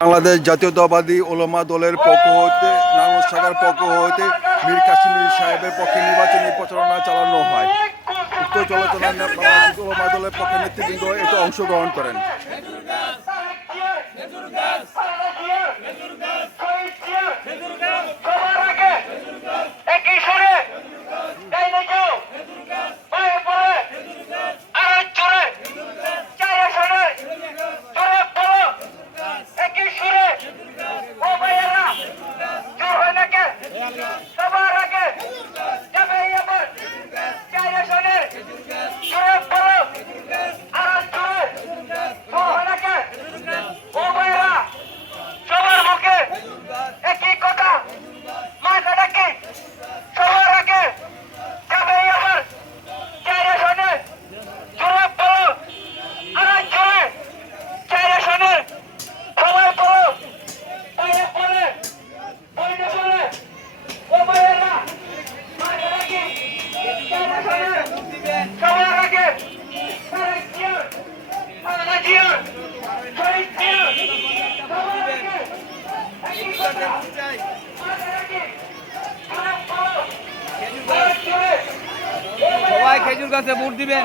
বাংলাদেশ জাতীয়তাবাদী ওলামা দলের পক্ষ হতে নারায়ণ শাখার পক্ষ হতে মীর কাসেম সাহেবের পক্ষে নির্বাচনী প্রচারণা চালানো হয়। উক্ত চলচ্চলায় বাংলাদেশ ওলামা দলের পক্ষে নেতৃবৃন্দ এতে অংশগ্রহণ করেন। সবাই খেজুর গাছে ভোট দিবেন।